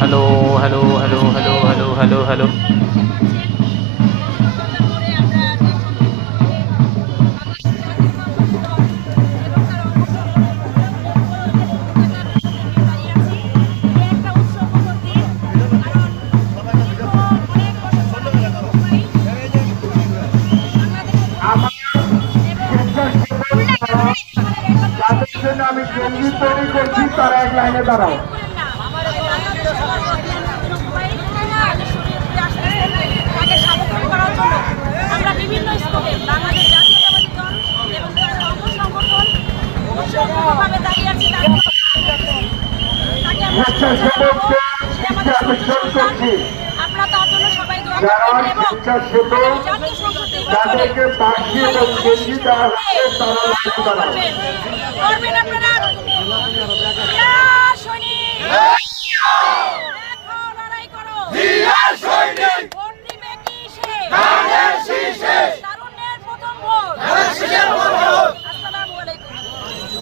Hello hello hello hello hello hello hello. তাদের জন্য আমি কেন্দ্র তৈরি করছি, তারা এক লাইনে দাঁড়াও। আমরা বিভিন্ন স্তরে বাংলাদেশ জাতীয়তাবাদী দল এবং তার অঙ্গ সংগঠন সম্পূর্ণভাবে দাঁড়িয়ে আছি। আমরা তার জন্য সবাই দোয়া করবেন এবং জাতীয় সংসদ নির্বাচনে করবেন আপনারা।